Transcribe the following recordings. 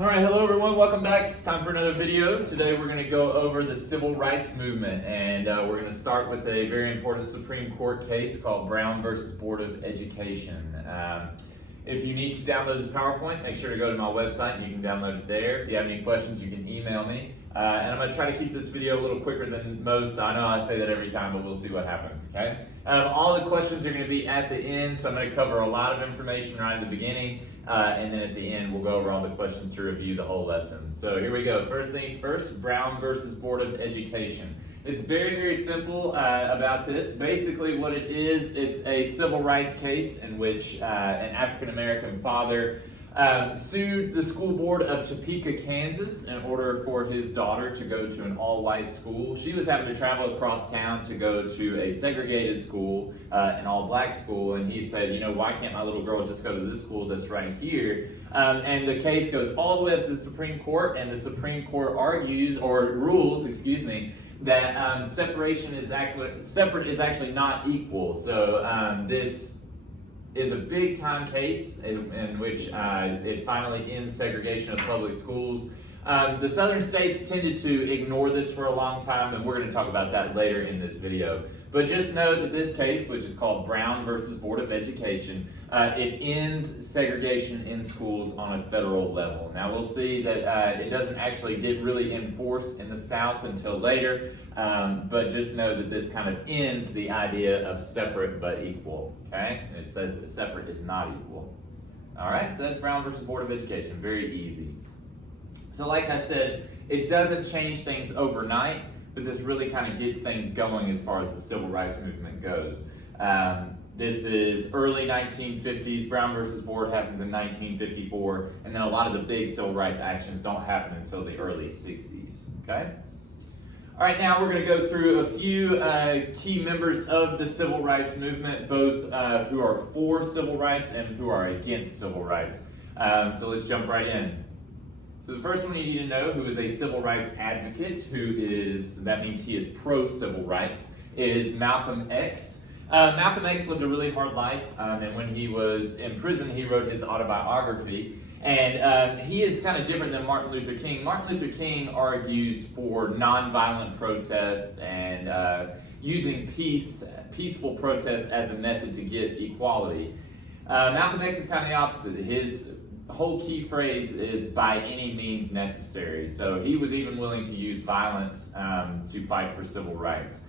Alright, hello everyone, welcome back. It's time for another video. Today we're going to go over the Civil Rights Movement, and we're going to start with a very important Supreme Court case called Brown versus Board of Education. If you need to download this PowerPoint, make sure to go to my website and you can download it there. If you have any questions, you can email me. And I'm going to try to keep this video a little quicker than most. I know I say that every time, but we'll see what happens, okay? All the questions are going to be at the end, so I'm going to cover a lot of information right at the beginning, and then at the end we'll go over all the questions to review the whole lesson. So here we go. First things first, Brown versus Board of Education. It's very, very simple about this. Basically what it is, it's a civil rights case in which an African-American father sued the school board of Topeka, Kansas in order for his daughter to go to an all-white school. She was having to travel across town to go to a segregated school, an all-black school, and he said, you know, why can't my little girl just go to this school that's right here? And the case goes all the way up to the Supreme Court, and the Supreme Court rules, that separate is actually not equal. So this is a big time case in which it finally ends segregation of public schools. The southern states tended to ignore this for a long time, and we're going to talk about that later in this video. But just know that this case, which is called Brown versus Board of Education, it ends segregation in schools on a federal level. Now we'll see that it doesn't actually get really enforced in the South until later, but just know that this kind of ends the idea of separate but equal, okay? It says that separate is not equal. All right, so that's Brown versus Board of Education, very easy. So like I said, it doesn't change things overnight, but this really kind of gets things going as far as the civil rights movement goes. This is early 1950s. Brown versus Board happens in 1954, and then a lot of the big civil rights actions don't happen until the early 60s, okay? All right, now we're going to go through a few key members of the civil rights movement, both who are for civil rights and who are against civil rights. So let's jump right in. So the first one you need to know, who is a civil rights advocate, that means he is pro-civil rights, is Malcolm X. Malcolm X lived a really hard life, and when he was in prison, he wrote his autobiography. And he is kind of different than Martin Luther King. Martin Luther King argues for nonviolent protest and using peaceful protest as a method to get equality. Malcolm X is kind of the opposite. His whole key phrase is by any means necessary. So he was even willing to use violence to fight for civil rights.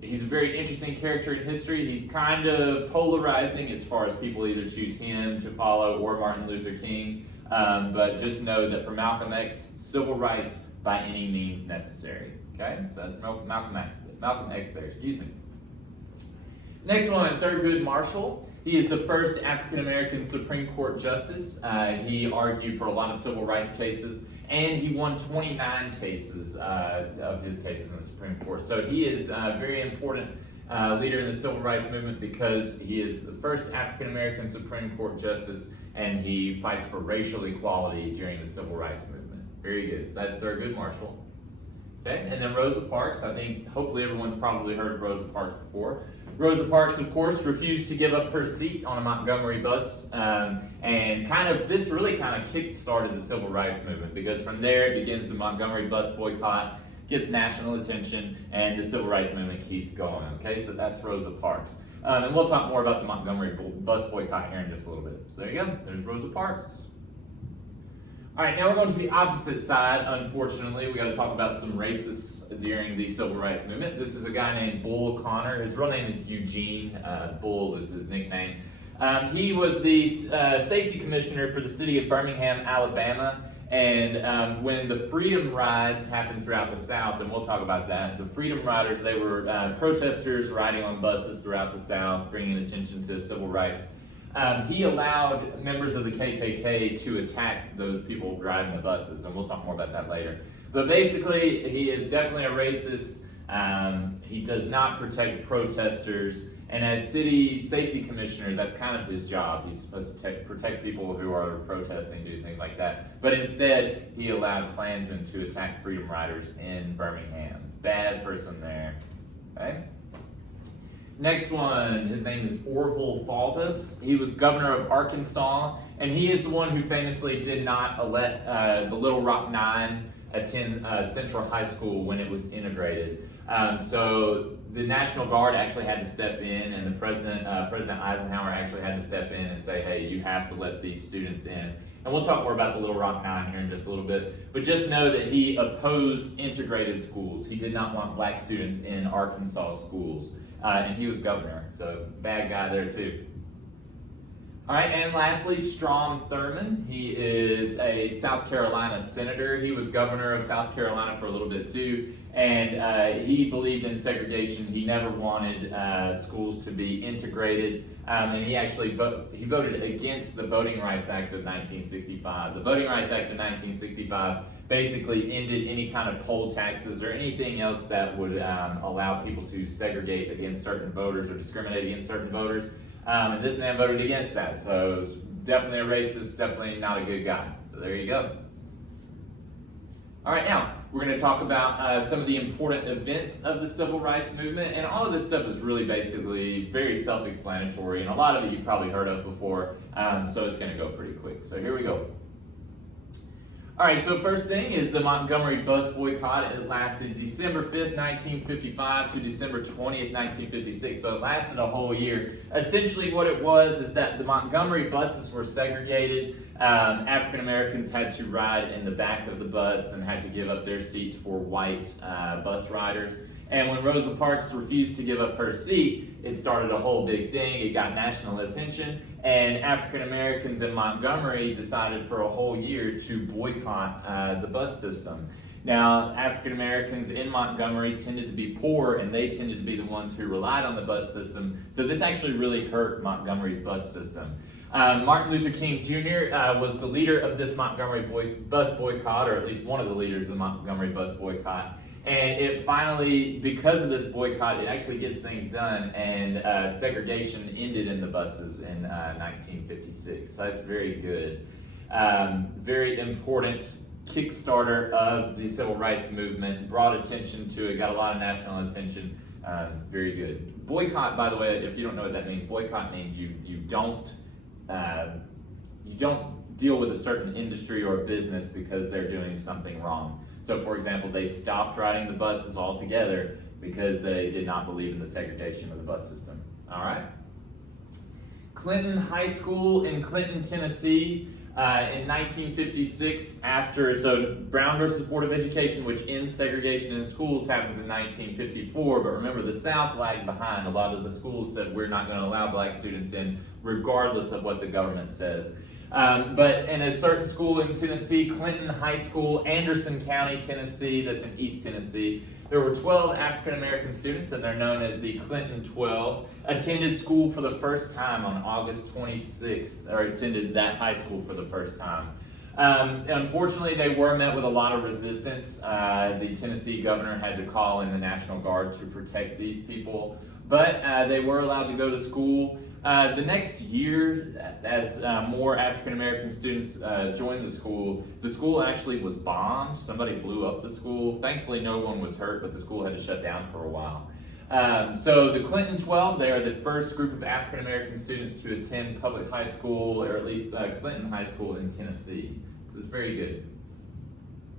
He's a very interesting character in history. He's kind of polarizing as far as people either choose him to follow or Martin Luther King. But just know that for Malcolm X, civil rights by any means necessary. Okay, so that's Malcolm X there, excuse me. Next one, Thurgood Marshall. He is the first African-American Supreme Court justice. He argued for a lot of civil rights cases, and he won 29 cases of his cases in the Supreme Court. So he is a very important leader in the civil rights movement because he is the first African-American Supreme Court justice, and he fights for racial equality during the civil rights movement. Very good. So that's Thurgood Marshall. Okay, and then Rosa Parks. I think hopefully everyone's probably heard of Rosa Parks before. Rosa Parks, of course, refused to give up her seat on a Montgomery bus, and this really kind of kick-started the civil rights movement, because from there it begins the Montgomery Bus Boycott, gets national attention, and the civil rights movement keeps going. Okay, so that's Rosa Parks. And we'll talk more about the Montgomery Bus Boycott here in just a little bit. So there you go, there's Rosa Parks. All right, now we're going to the opposite side. Unfortunately, we got to talk about some racists during the civil rights movement. This is a guy named Bull Connor. His real name is Eugene. Bull is his nickname. He was the safety commissioner for the city of Birmingham, Alabama. And when the Freedom Rides happened throughout the South, and we'll talk about that, the Freedom Riders, they were protesters riding on buses throughout the South, bringing attention to civil rights. He allowed members of the KKK to attack those people driving the buses, and we'll talk more about that later. But basically, he is definitely a racist. He does not protect protesters, and as city safety commissioner, that's kind of his job. He's supposed to protect people who are protesting, do things like that. But instead, he allowed Klansmen to attack Freedom Riders in Birmingham. Bad person there. Okay? Next one, his name is Orville Falvas. He was governor of Arkansas, and he is the one who famously did not let the Little Rock Nine attend Central High School when it was integrated. So the National Guard actually had to step in, and the President Eisenhower actually had to step in and say, hey, you have to let these students in. And we'll talk more about the Little Rock Nine here in just a little bit. But just know that he opposed integrated schools. He did not want black students in Arkansas schools. And he was governor, so bad guy there too. All right, and lastly, Strom Thurmond. He is a South Carolina senator. He was governor of South Carolina for a little bit too, and he believed in segregation. He never wanted schools to be integrated, and he actually voted against the Voting Rights Act of 1965. The Voting Rights Act of 1965 basically ended any kind of poll taxes or anything else that would allow people to segregate against certain voters or discriminate against certain voters. And this man voted against that, so it's definitely a racist, definitely not a good guy. So there you go. All right, now we're going to talk about some of the important events of the civil rights movement, and all of this stuff is really basically very self-explanatory, and a lot of it you've probably heard of before, so it's going to go pretty quick. So here we go. All right, so first thing is the Montgomery Bus Boycott. It lasted December 5th, 1955 to December 20th, 1956, so it lasted a whole year. Essentially what it was is that the Montgomery buses were segregated. African Americans had to ride in the back of the bus and had to give up their seats for white bus riders. And when Rosa Parks refused to give up her seat, it started a whole big thing. It got national attention, and African Americans in Montgomery decided for a whole year to boycott the bus system. Now, African Americans in Montgomery tended to be poor, and they tended to be the ones who relied on the bus system, so this actually really hurt Montgomery's bus system. Martin Luther King Jr. Was the leader of this Montgomery bus boycott, or at least one of the leaders of the Montgomery bus boycott. And it finally, because of this boycott, it actually gets things done, and segregation ended in the buses in 1956. So that's very good. Very important kickstarter of the civil rights movement, brought attention to it, got a lot of national attention. Very good. Boycott, by the way, if you don't know what that means, boycott means you don't deal with a certain industry or business because they're doing something wrong. So, for example, they stopped riding the buses altogether because they did not believe in the segregation of the bus system. All right. Clinton High School in Clinton, Tennessee, in 1956, so Brown versus Board of Education, which ends segregation in schools, happens in 1954. But remember, the South lagged behind. A lot of the schools said we're not going to allow black students in, regardless of what the government says. But in a certain school in Tennessee, Clinton High School, Anderson County, Tennessee, that's in East Tennessee, there were 12 African American students, and they're known as the Clinton 12, attended school for the first time on August 26th, or attended that high school for the first time. Unfortunately, they were met with a lot of resistance. The Tennessee governor had to call in the National Guard to protect these people, but they were allowed to go to school. The next year, as more African American students joined the school actually was bombed. Somebody blew up the school. Thankfully, no one was hurt, but the school had to shut down for a while. So the Clinton 12, they are the first group of African American students to attend public high school, or at least Clinton High School in Tennessee. So it's very good.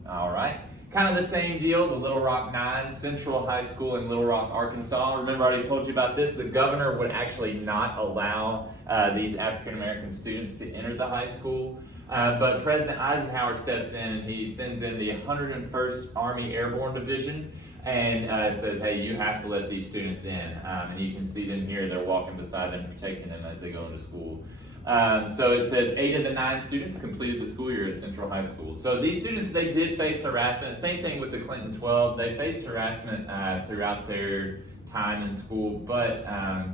All right. Kind of the same deal, the Little Rock Nine, Central High School in Little Rock, Arkansas. Remember, I already told you about this. The governor would actually not allow these African American students to enter the high school. But President Eisenhower steps in, and he sends in the 101st Army Airborne Division and says, hey, you have to let these students in. And you can see them here. They're walking beside them, protecting them as they go into school. So it says 8 of the 9 students completed the school year at Central High School. So these students, they did face harassment. Same thing with the Clinton 12. They faced harassment throughout their time in school, but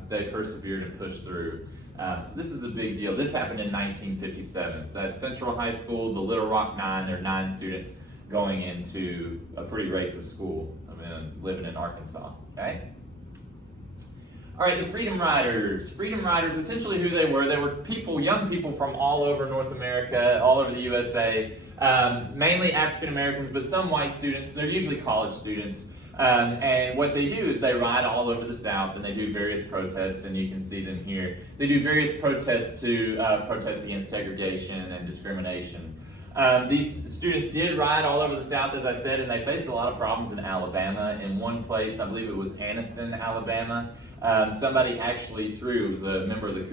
they persevered and pushed through. So this is a big deal. This happened in 1957. So at Central High School, the Little Rock Nine, there are 9 students going into a pretty racist school, living in Arkansas, okay? All right, the Freedom Riders. Freedom Riders, essentially who they were people, young people from all over North America, all over the USA, mainly African Americans, but some white students. They're usually college students. And what they do is they ride all over the South and they do various protests, and you can see them here. They do various protests to protest against segregation and discrimination. These students did ride all over the South, as I said, and they faced a lot of problems in Alabama. In one place, I believe it was Anniston, Alabama, somebody actually threw, it was a member of the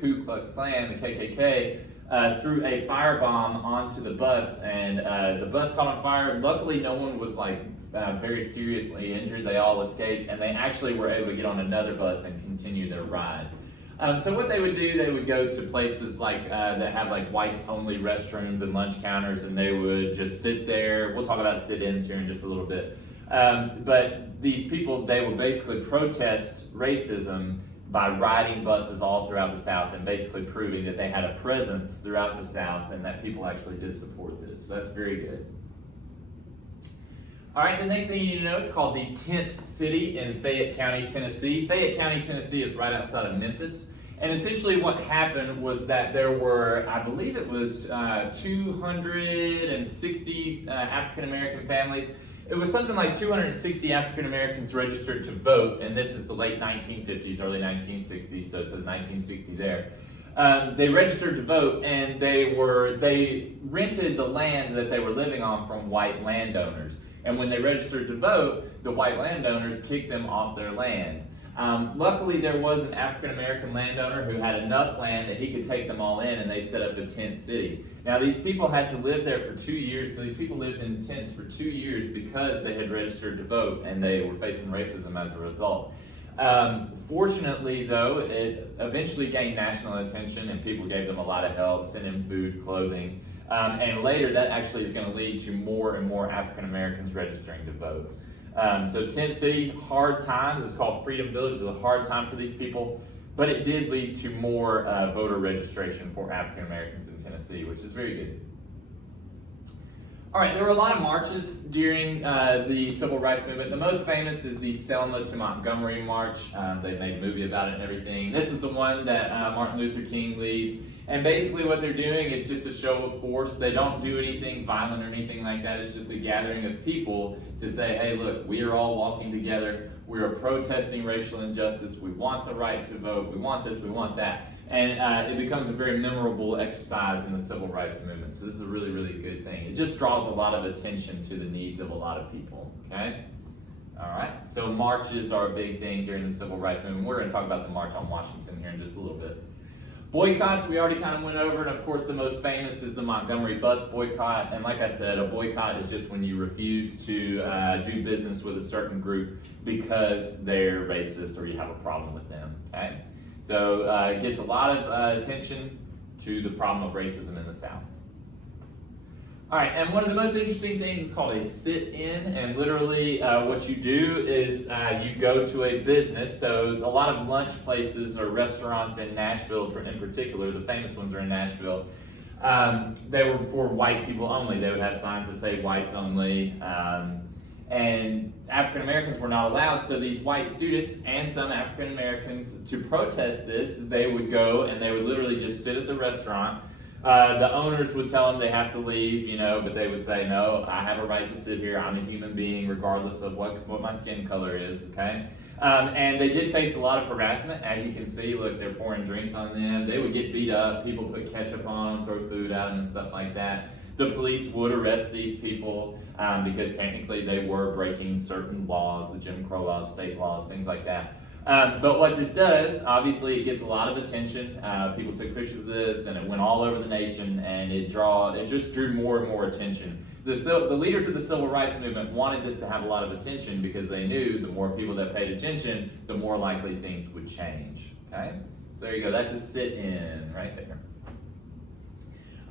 Ku Klux Klan, the KKK, threw a firebomb onto the bus, and the bus caught on fire. Luckily, no one was very seriously injured. They all escaped, and they actually were able to get on another bus and continue their ride. So what they would do, they would go to places that have whites only restrooms and lunch counters, and they would just sit there. We'll talk about sit-ins here in just a little bit. But these people, they would basically protest racism by riding buses all throughout the South and basically proving that they had a presence throughout the South and that people actually did support this. So that's very good. All right, the next thing you need to know, it's called the Tent City in Fayette County, Tennessee. Fayette County, Tennessee is right outside of Memphis. And essentially what happened was that there were, I believe it was 260 African-American families. It was something like 260 African-Americans registered to vote, and this is the late 1950s, early 1960s, so it says 1960 there. They registered to vote, and they rented the land that they were living on from white landowners. And when they registered to vote, the white landowners kicked them off their land. Luckily, there was an African-American landowner who had enough land that he could take them all in, and they set up a tent city. Now, these people had to live there for 2 years, so these people lived in tents for 2 years because they had registered to vote, and they were facing racism as a result. Fortunately, though, it eventually gained national attention, and people gave them a lot of help, sent them food, clothing, and later that actually is going to lead to more and more African-Americans registering to vote. So Tent City, hard times. It's called Freedom Village. It was a hard time for these people, but it did lead to more voter registration for African Americans in Tennessee, which is very good. All right, there were a lot of marches during the Civil Rights Movement. The most famous is the Selma to Montgomery March. They made a movie about it and everything. This is the one that Martin Luther King leads. And basically what they're doing is just a show of force. They don't do anything violent or anything like that. It's just a gathering of people to say, hey, look, we are all walking together. We are protesting racial injustice. We want the right to vote. We want this, we want that. And it becomes a very memorable exercise in the Civil Rights Movement. So this is a really, really good thing. It just draws a lot of attention to the needs of a lot of people, okay? All right, so marches are a big thing during the Civil Rights Movement. We're going to talk about the March on Washington here in just a little bit. Boycotts, we already kind of went over, and of course the most famous is the Montgomery Bus Boycott. And like I said, a boycott is just when you refuse to do business with a certain group because they're racist or you have a problem with them, okay? So it gets a lot of attention to the problem of racism in the South. All right, and one of the most interesting things is called a sit-in, and literally what you do is you go to a business. So a lot of lunch places or restaurants in Nashville in particular, the famous ones are in Nashville, they were for white people only. They would have signs that say whites only, and African Americans were not allowed. So these white students and some African Americans, to protest this, they would go and they would literally just sit at the restaurant. The owners would tell them they have to leave, but they would say, no, I have a right to sit here. I'm a human being regardless of what my skin color is, okay? And they did face a lot of harassment. As you can see, look, they're pouring drinks on them. They would get beat up. People put ketchup on them, throw food at them and stuff like that. The police would arrest these people because technically they were breaking certain laws, the Jim Crow laws, state laws, things like that. But what this does, obviously, it gets a lot of attention. People took pictures of this, and it went all over the nation, and it just drew more and more attention. The leaders of the Civil Rights Movement wanted this to have a lot of attention because they knew the more people that paid attention, the more likely things would change. Okay, so there you go. That's a sit-in right there.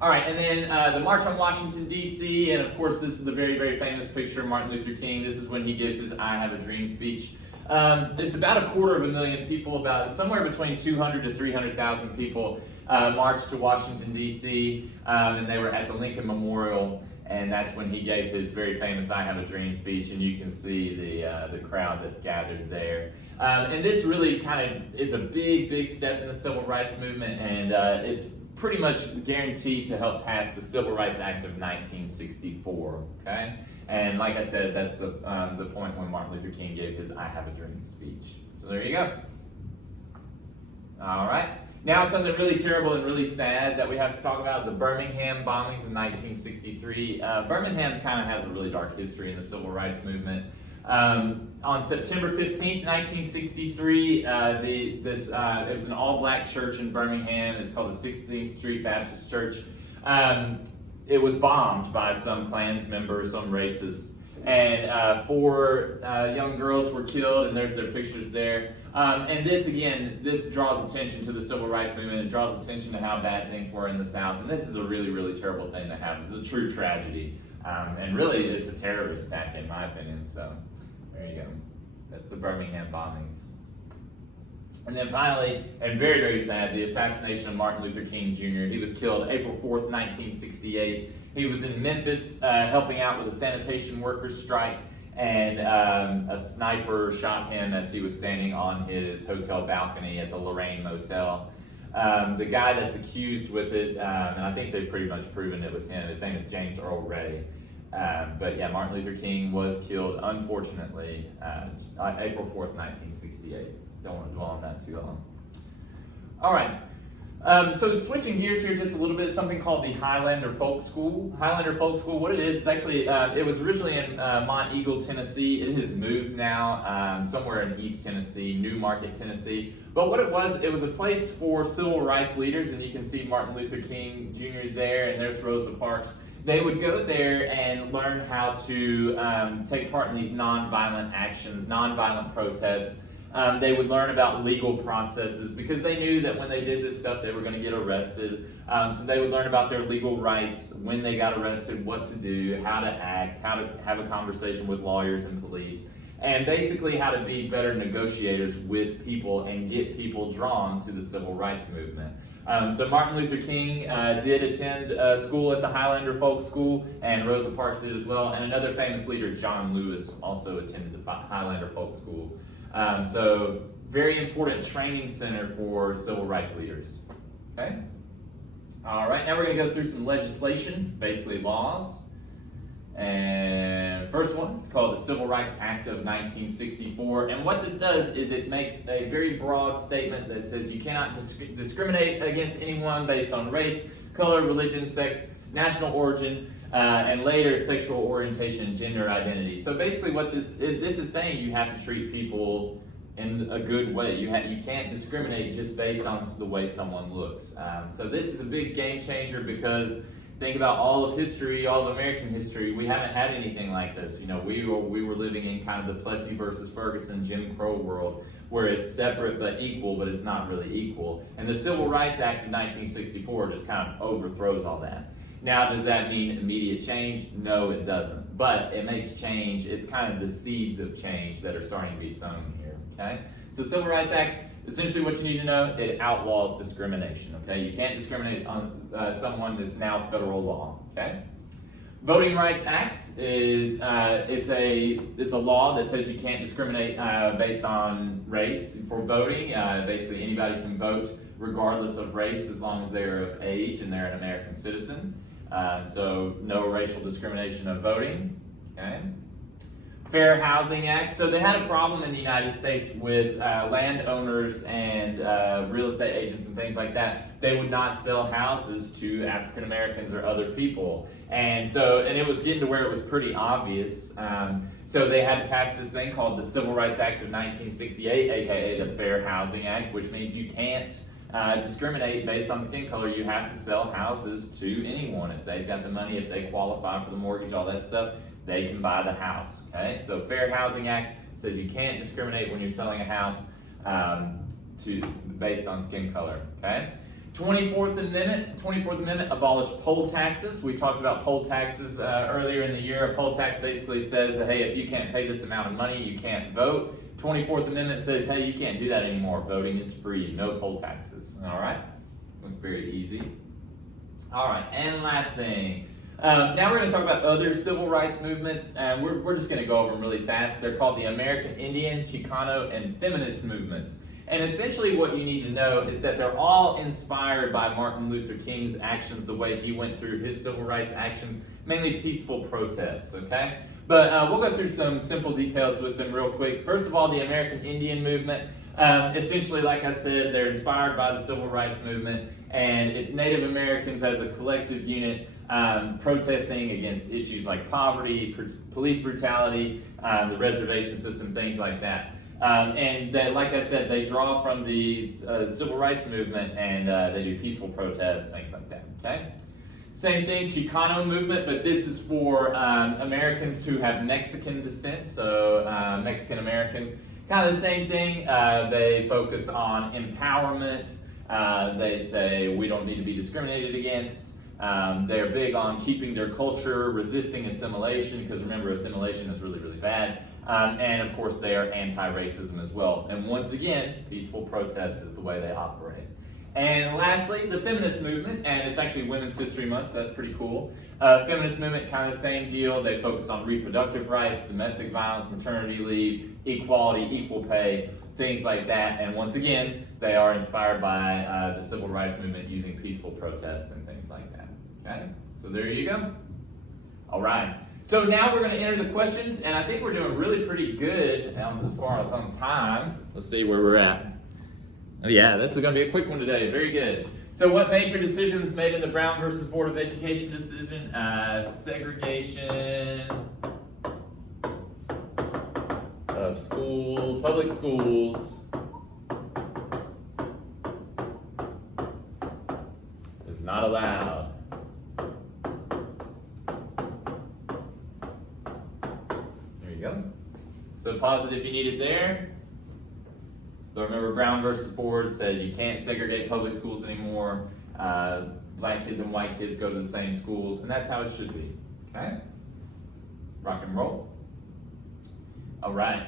All right, and then the March on Washington, D.C., and of course, this is the very, very famous picture of Martin Luther King. This is when he gives his I Have a Dream speech. It's about 250,000 people, about somewhere between 200 to 300,000 people marched to Washington, D.C., and they were at the Lincoln Memorial, and that's when he gave his very famous I Have a Dream speech, and you can see the crowd that's gathered there. And this really kind of is a big, big step in the Civil Rights Movement, and it's pretty much guaranteed to help pass the Civil Rights Act of 1964, okay? And like I said, that's the point when Martin Luther King gave his I Have a Dream speech. So there you go. All right. Now something really terrible and really sad that we have to talk about, the Birmingham bombings in 1963. Birmingham kind of has a really dark history in the Civil Rights Movement. On September 15th, 1963, it was an all-black church in Birmingham. It's called the 16th Street Baptist Church. It was bombed by some Klan members, some racists, and 4 young girls were killed, and there's their pictures there. And this draws attention to the Civil Rights Movement. It draws attention to how bad things were in the South, and this is a really, really terrible thing that happened. It's a true tragedy, and really, it's a terrorist attack in my opinion, so there you go. That's the Birmingham bombings. And then finally, and very, very sad, the assassination of Martin Luther King Jr. He was killed April 4th, 1968. He was in Memphis helping out with a sanitation workers strike, and a sniper shot him as he was standing on his hotel balcony at the Lorraine Motel. The guy that's accused with it, and I think they've pretty much proven it was him, his name is James Earl Ray. But yeah, Martin Luther King was killed, unfortunately, on April 4th, 1968. Don't want to dwell on that too long. All right. So switching gears here just a little bit, something called the Highlander Folk School. Highlander Folk School, what it is, it's actually, it was originally in Mont Eagle, Tennessee. It has moved now somewhere in East Tennessee, New Market, Tennessee. But what it was a place for civil rights leaders, and you can see Martin Luther King Jr. there, and there's Rosa Parks. They would go there and learn how to take part in these nonviolent actions, nonviolent protests. They would learn about legal processes because they knew that when they did this stuff, they were going to get arrested. So they would learn about their legal rights when they got arrested, what to do, how to act, how to have a conversation with lawyers and police, and basically how to be better negotiators with people and get people drawn to the civil rights movement. So Martin Luther King did attend school at the Highlander Folk School, and Rosa Parks did as well, and another famous leader, John Lewis, also attended the Highlander Folk School. So very important training center for civil rights leaders. Okay? All right, now we're going to go through some legislation, basically laws. And first one, it's called the Civil Rights Act of 1964. And what this does is it makes a very broad statement that says you cannot discriminate against anyone based on race, color, religion, sex, national origin, and later sexual orientation and gender identity. So basically what this is saying, you have to treat people in a good way. You can't discriminate just based on the way someone looks. So this is a big game changer because think about all of history, all of American history. We haven't had anything like this. You know, we were living in kind of the Plessy versus Ferguson, Jim Crow world, where it's separate but equal, but it's not really equal. And the Civil Rights Act of 1964 just kind of overthrows all that. Now, does that mean immediate change? No, it doesn't. But it makes change. It's kind of the seeds of change that are starting to be sown here. Okay? So Civil Rights Act, essentially what you need to know, it outlaws discrimination. Okay? You can't discriminate on someone that's now federal law. Okay? Voting Rights Act is it's a law that says you can't discriminate based on race for voting. Basically, anybody can vote regardless of race as long as they're of age and they're an American citizen. So no racial discrimination of voting. Okay. Fair Housing Act. So they had a problem in the United States with landowners and real estate agents and things like that. They would not sell houses to African Americans or other people. And it was getting to where it was pretty obvious. So they had to pass this thing called the Civil Rights Act of 1968, aka the Fair Housing Act, which means you can't discriminate based on skin color. You have to sell houses to anyone. If they've got the money, if they qualify for the mortgage, all that stuff, they can buy the house. Okay, so Fair Housing Act says you can't discriminate when you're selling a house based on skin color. Okay, 24th Amendment abolished poll taxes. We talked about poll taxes earlier in the year. A poll tax basically says that, hey, if you can't pay this amount of money, you can't vote. 24th Amendment says, hey, you can't do that anymore. Voting is free. No poll taxes. All right? That's very easy. All right, and last thing. Now we're going to talk about other civil rights movements, and we're just going to go over them really fast. They're called the American Indian, Chicano, and Feminist movements. And essentially what you need to know is that they're all inspired by Martin Luther King's actions, the way he went through his civil rights actions, mainly peaceful protests, okay? But we'll go through some simple details with them real quick. First of all, the American Indian movement. Essentially, like I said, they're inspired by the civil rights movement, and it's Native Americans as a collective unit protesting against issues like poverty, police brutality, the reservation system, things like that. And that, like I said, they draw from the civil rights movement, and they do peaceful protests, things like that, okay? Same thing, Chicano movement, but this is for Americans who have Mexican descent, so Mexican Americans. Kind of the same thing. They focus on empowerment. They say we don't need to be discriminated against. They're big on keeping their culture, resisting assimilation, because remember, assimilation is really, really bad. And of course, they are anti-racism as well. And once again, peaceful protest is the way they operate. And lastly, the feminist movement, and it's actually Women's History Month, so that's pretty cool. Feminist movement, kind of the same deal. They focus on reproductive rights, domestic violence, maternity leave, equality, equal pay, things like that. And once again, they are inspired by the civil rights movement using peaceful protests and things like that. Okay, so there you go. All right, so now we're going to enter the questions, and I think we're doing really pretty good as far as on time. Let's see where we're at. Oh yeah, this is going to be a quick one today. Very good. So what major decisions made in the Brown versus Board of Education decision? Segregation of public schools is not allowed. There you go. So pause it if you need it there. So remember, Brown versus Board said you can't segregate public schools anymore. Black kids and white kids go to the same schools, and that's how it should be. Okay? Rock and roll. All right.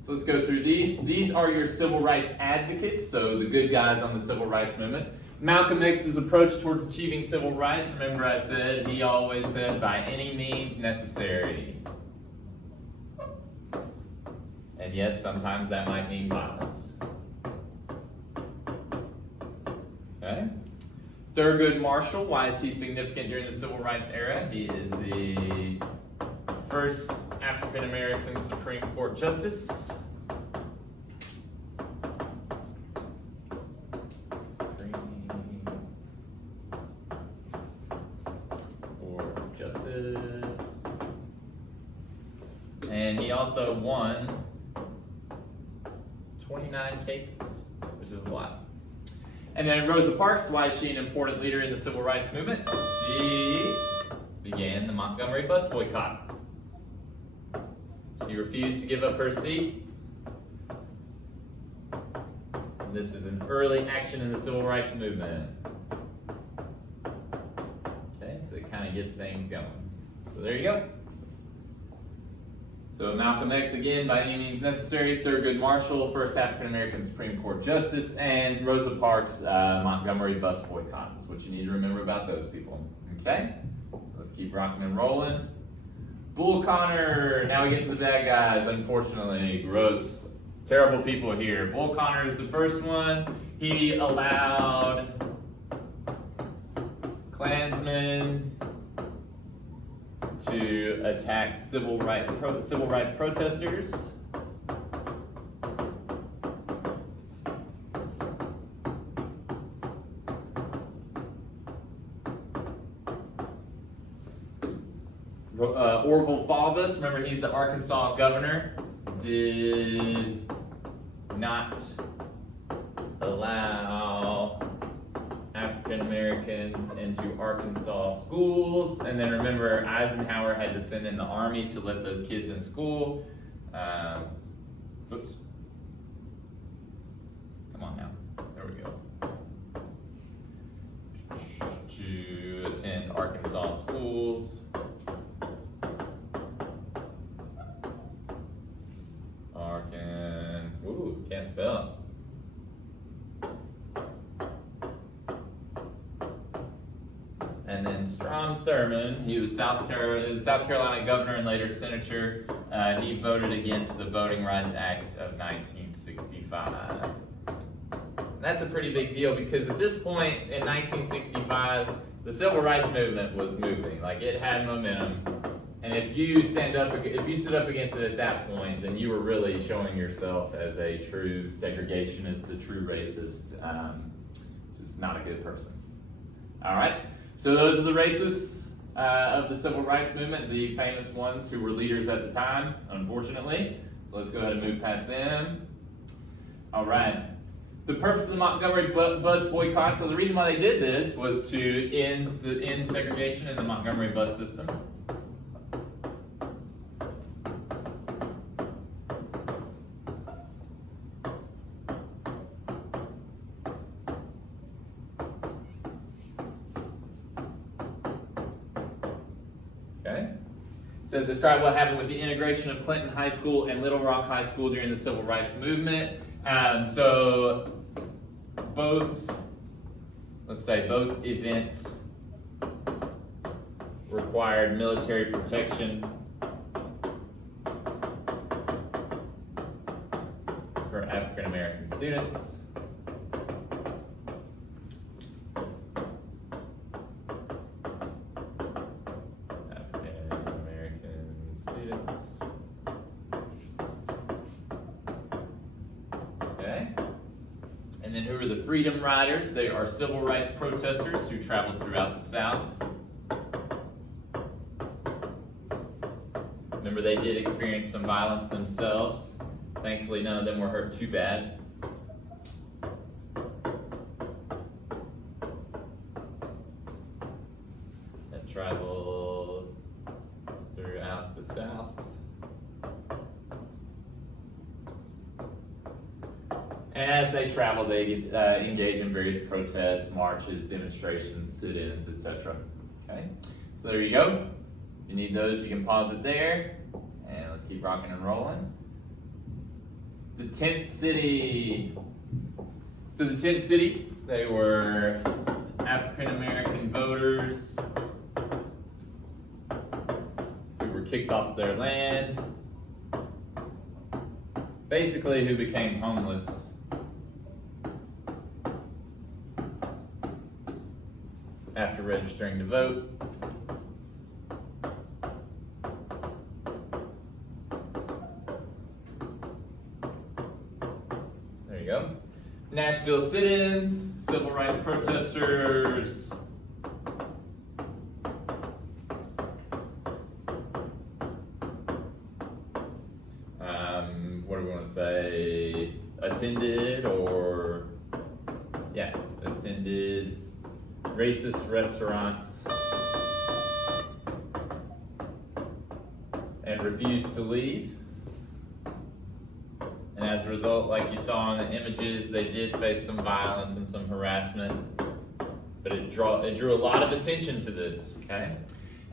So let's go through these. These are your civil rights advocates, so the good guys on the civil rights movement. Malcolm X's approach towards achieving civil rights. Remember, I said he always said by any means necessary. And yes, sometimes that might mean violence. Okay. Thurgood Marshall, why is he significant during the civil rights era? He is the first African American Supreme Court Justice. Supreme Court Justice. And he also won 29 cases, which is a lot. And then Rosa Parks, why is she an important leader in the civil rights movement? She began the Montgomery Bus Boycott. She refused to give up her seat. And this is an early action in the civil rights movement. Okay, so it kind of gets things going. So there you go. So Malcolm X, again, by any means necessary. Thurgood Marshall, first African-American Supreme Court Justice. And Rosa Parks, Montgomery Bus Boycott. That's what you need to remember about those people. Okay? So let's keep rocking and rolling. Bull Connor. Now we get to the bad guys, unfortunately. Gross, terrible people here. Bull Connor is the first one. He allowed Klansmen to attack civil rights protesters. Orville Falvas, remember he's the Arkansas governor, did not allow African Americans into Arkansas schools. And then remember, Eisenhower had to send in the army to let those kids in school. Oops. Come on now. There we go. To attend Arkansas schools. Ooh, can't spell. And then Strom Thurmond, he was South Carolina governor and later senator. He voted against the Voting Rights Act of 1965. That's a pretty big deal because at this point in 1965, the civil rights movement was moving. Like, it had momentum. And if you stood up against it at that point, then you were really showing yourself as a true segregationist, a true racist, just not a good person. All right, so those are the racists of the civil rights movement, the famous ones who were leaders at the time, unfortunately. So let's go ahead and move past them. All right, the purpose of the Montgomery Bus Boycott, so the reason why they did this was to end segregation in the Montgomery bus system. Okay. So describe what happened with the integration of Clinton High School and Little Rock High School during the Civil Rights Movement. So both events required military protection for African American students. And then who are the Freedom Riders? They are civil rights protesters who traveled throughout the South. Remember, they did experience some violence themselves. Thankfully, none of them were hurt too bad. That traveled throughout the South. And as they travel, they engage in various protests, marches, demonstrations, sit-ins, etc. Okay, so there you go. If you need those, you can pause it there. And let's keep rocking and rolling. The tent city. So the tent city, they were African American voters who were kicked off their land. Basically, who became homeless after registering to vote. There you go. Nashville sit-ins, civil rights protesters. What do we want to say? Attended racist restaurants and refused to leave. And as a result, like you saw in the images, they did face some violence and some harassment, but it drew a lot of attention to this, okay?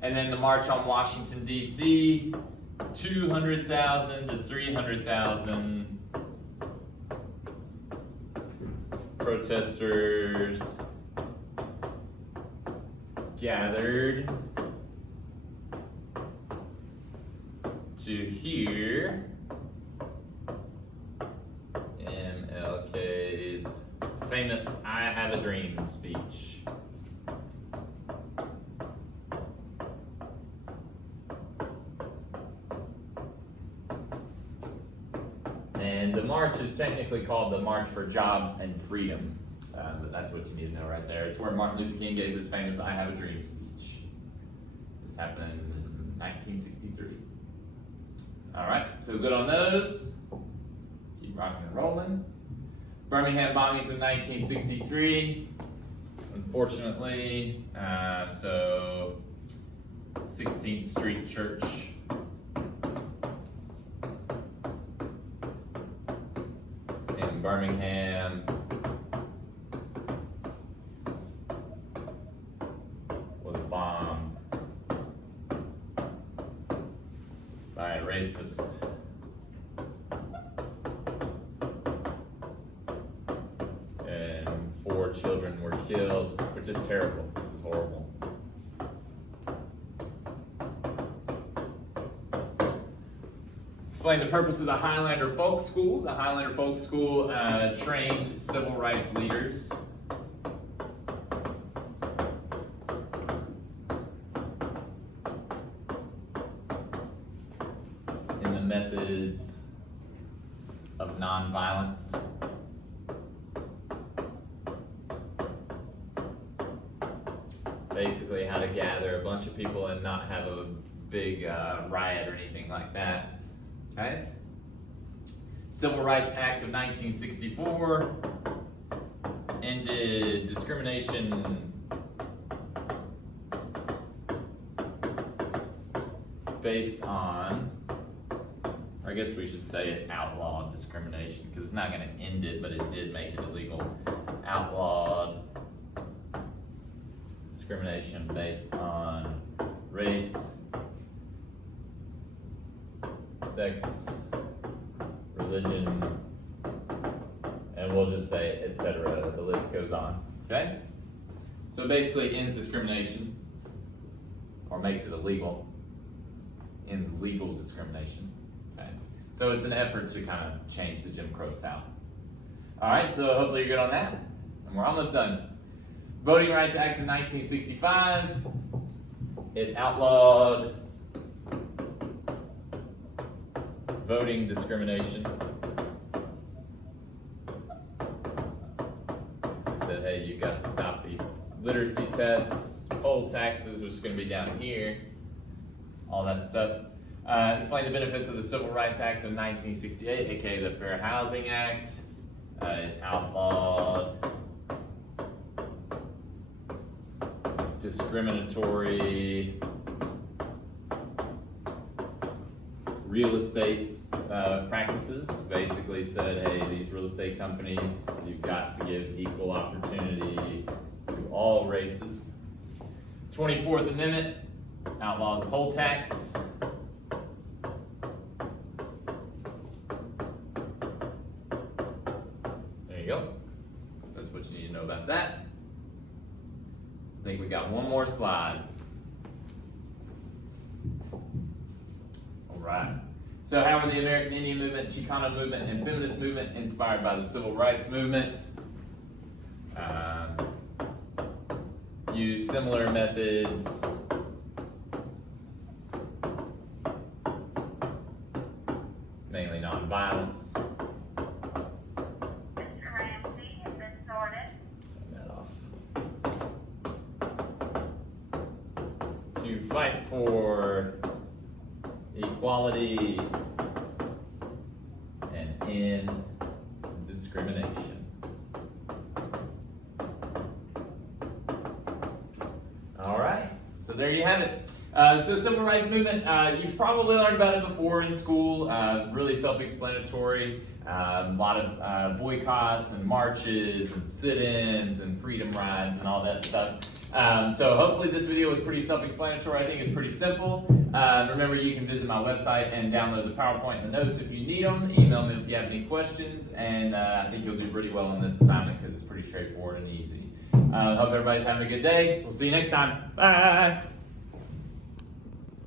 And then the March on Washington, D.C., 200,000 to 300,000 protesters gathered to hear MLK's famous "I Have a Dream" speech. And the march is technically called the March for Jobs and Freedom. But that's what you need to know right there. It's where Martin Luther King gave his famous "I Have a Dream" speech. This happened in 1963. All right, so good on those. Keep rocking and rolling. Birmingham Bombings in 1963. Unfortunately, so 16th Street Church in Birmingham was bombed by a racist and 4 children were killed, which is terrible. This is horrible. Explain the purpose of the Highlander Folk School. The Highlander Folk School trained civil rights leaders in the methods of nonviolence. Basically how to gather a bunch of people and not have a big riot or anything like that. Okay? Civil Rights Act of 1964 ended discrimination based on, I guess we should say it outlawed discrimination, because it's not going to end it, but it did make it illegal. Outlawed discrimination based on race, sex, religion, and we'll just say etc. The list goes on. Okay? So basically it ends discrimination, or makes it illegal. Ends legal discrimination. Okay? So it's an effort to kind of change the Jim Crow South. Alright, so hopefully you're good on that. And we're almost done. Voting Rights Act of 1965. It outlawed voting discrimination. It said, hey, you got to stop these literacy tests, poll taxes, which is going to be down here, all that stuff. Explain the benefits of the Civil Rights Act of 1968, aka the Fair Housing Act. It outlawed discriminatory real estate practices. Basically said, hey, these real estate companies, you've got to give equal opportunity to all races. 24th Amendment outlawed the poll tax. There you go. That's what you need to know about that. I think we got one more slide. All right. So how were the American Indian movement, Chicano movement, and feminist movement inspired by the civil rights movement? Use similar methods. Mainly nonviolence. Mr. Ramsey has been sorted. Turn that off. To fight for equality and end discrimination. All right, so there you have it. So civil rights movement, you've probably learned about it before in school, really self-explanatory. A lot of boycotts and marches and sit-ins and freedom rides and all that stuff. So hopefully this video was pretty self-explanatory. I think it's pretty simple. Remember, you can visit my website and download the PowerPoint and the notes if you need them. Email me if you have any questions, and I think you'll do pretty well on this assignment because it's pretty straightforward and easy. Hope everybody's having a good day. We'll see you next time. Bye!